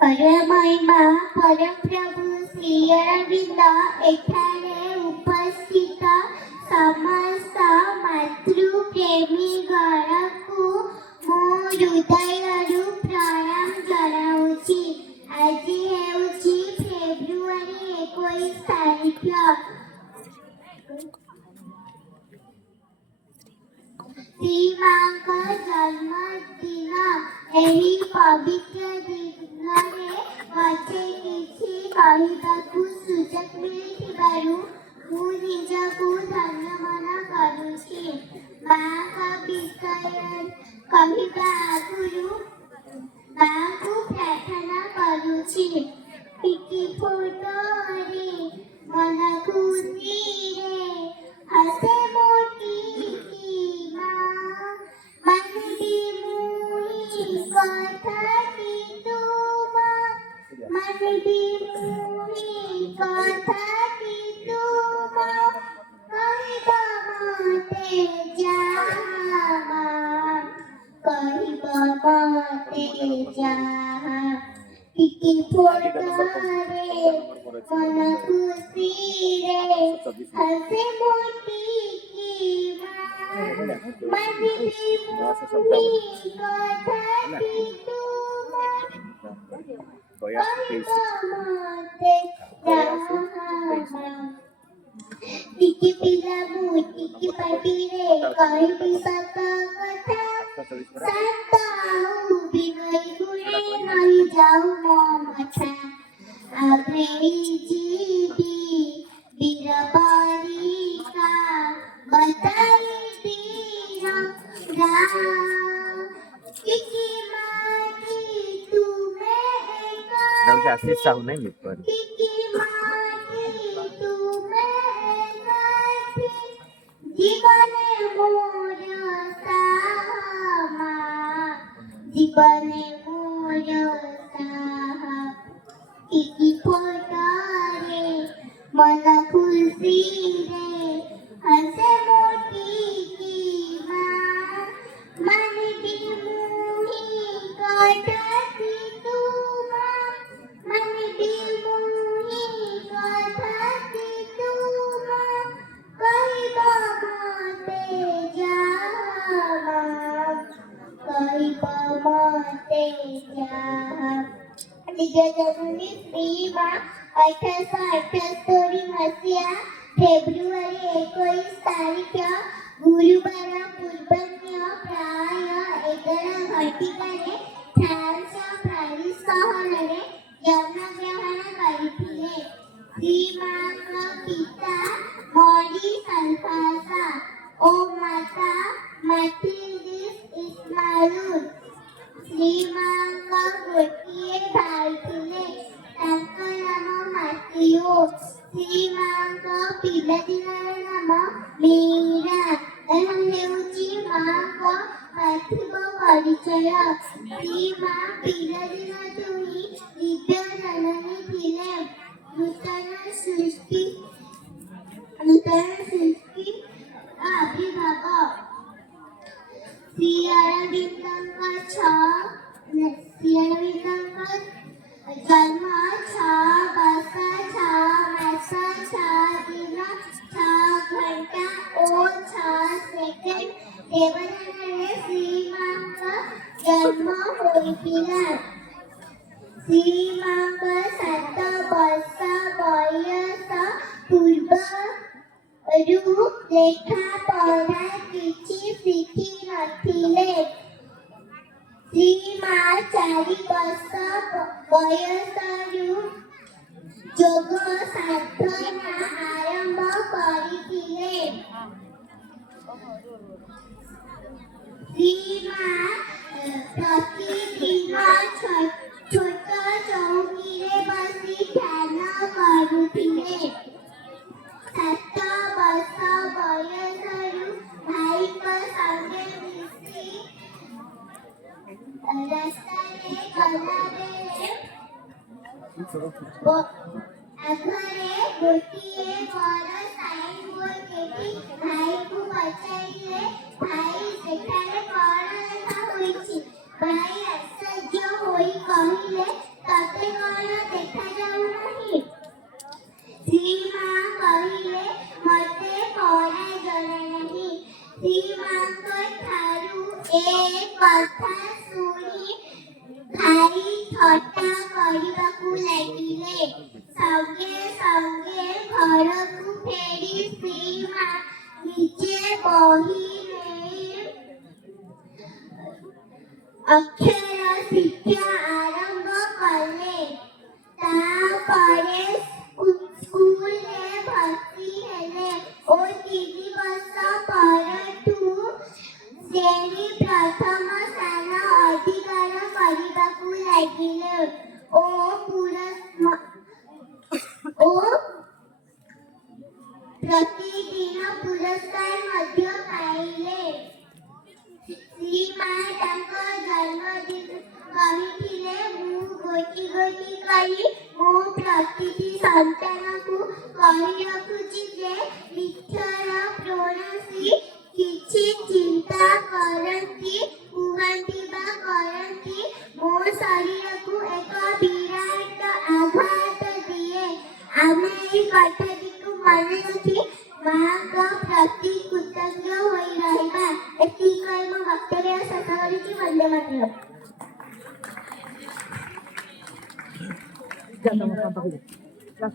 करमहिमा परम प्रभु श्री अरविंद एठारे उपस्थित समस्त मातृप्रेमी गणकु मो हृदयरु प्रणाम जणाउछि। आज हेउछि फेब्रुआरी 21 तारीख। श्री मां जन्मदिन एही पवित्र दिन मते किछि कहबाकू सुजोग मिलिथिबारु मु निजकू धन्य मन करुछि। मां का विषय कहबा आगुरु मां को प्रार्थना करुछि। टिकी फोटो रे मन खुशी रे हसे मोटी मनदी मुई कथा की तुमा मनदी मुई कथा की तुमा कहबा मते जामा कहबा मते जाहा टिकी फोटो रे मन खुशी रे हसे मोटी मनदी मुई कथा की तुमा कहबा मते जाहा टिकी पिला मुई टिकी पाटी रे कहबी बापा कथा साताऊ बिनय गुणे नहीं जाऊ ममथा आग्रे जीवी बीरबालिका बताई दीना टिकी माटी तुम्हें नमस्कार आशीष साहू नहीं मिल पर टिकी माटी तुम्हें जीवने मोर सामा जीवने मोर साहा टिकी फोटो रे मन खुशी रे हसे मोटी की मां मनदी मुई कथा की तुमा मनदी मुई कथा की तुमा कहबा मते जामा कहबा मते जाहा निज जननी श्री मां 1878 मसीहा फेब्रुआरी 21 तारीख गुरुवार पूर्वाह्न प्राय 11 घटिकारे फ्रांस प्यारिस सहरे जन्मग्रहण करथिले। श्री मां का पिता मौरी अल्फासा ओ माता माथिल्डिस इस्माइल। श्री मां का गोटिए भाई थिले तांका नाम माथियो। श्री मां का पिलादिनर नाम मीरा एवं हेउची मां का पार्थिव परिचय। श्री मां पिलादिन दुई दिव्य जननी थिले। नूतन सृष्टि आविर्भाव श्री अरविंद का जन्म 6 वर्ष 6 मास 6 दिन 6 घंटा और 6 सेकंड देवनागरी श्री मां का जन्म होइथिला। श्री मां का 7 वर्ष बयस पूर्व लेखा पढ़ा किछि शिखि नथिले। श्री मां 4 वर्ष बयसरु जोग साधना आरंभ करिथिले। श्री मां प्रतिदिन छोट चौकीरे बसी ध्यान करुथिले। 7 वर्ष बयसरु भाई को संगे मिसी रास्तारे गला बेले आघरे गोटिए बड़ साइन बोर्ड देखि भाई को पचारिले भाई सेठारे कौन लेखा होइछि। भाई आश्चर्य होई कहिले तते କଥା ଶୁଣି ଭାଇ ଥଟ୍ଟା କରିବାକୁ ଲାଗିଲେ। ସଙ୍ଗେ ସଙ୍ଗେ ଘରକୁ ଫେରି ଶ୍ରୀମା ନିଜେ ବହି ନେଇ ଅକ୍ଷର ଶିକ୍ଷା ଆରମ୍ଭ କଲେ। ତାପରେ ସ୍କୁଲରେ ଭର୍ତ୍ତି ହେଲେ ଓ 3 ବର୍ଷ ପରଠୁ ଶ୍ରେଣୀ ପ୍ରଥମ ସ୍ଥାନ ଅଧିକାର କରିବାକୁ ଲାଗିଲେ ଓ ପ୍ରତିଦିନ ପୁରସ୍କାର ମଧ୍ୟ ପାଇଲେ। ଶ୍ରୀମା ତାଙ୍କ ଜନ୍ମଦିନ କହିଥିଲେ, ମୁଁ ଗୋଟି ଗୋଟି କରି ମୋ ପ୍ରତିଟି ସନ୍ତାନକୁ କହି ରଖୁଛି ଯେ ମିଥ୍ୟାର କୌଣସି କିଛି ଚିନ୍ତା କରନ୍ତି କୁହନ୍ତି ବା କରନ୍ତି ମୋ ଶରୀରକୁ ଏକ ବିରାଟ ଆଘାତ ଦିଏ। ଆମେ ଏହି କଥାଟିକୁ ମନେ ରଖି ମାଙ୍କ ପ୍ରତି କୃତଜ୍ଞ ହୋଇ ରହିବା। ଏତିକି କହି ମୋ ବକ୍ତବ୍ୟ ଶେଷ କରୁଛି। ବନ୍ଦେ ମାତରମ୍।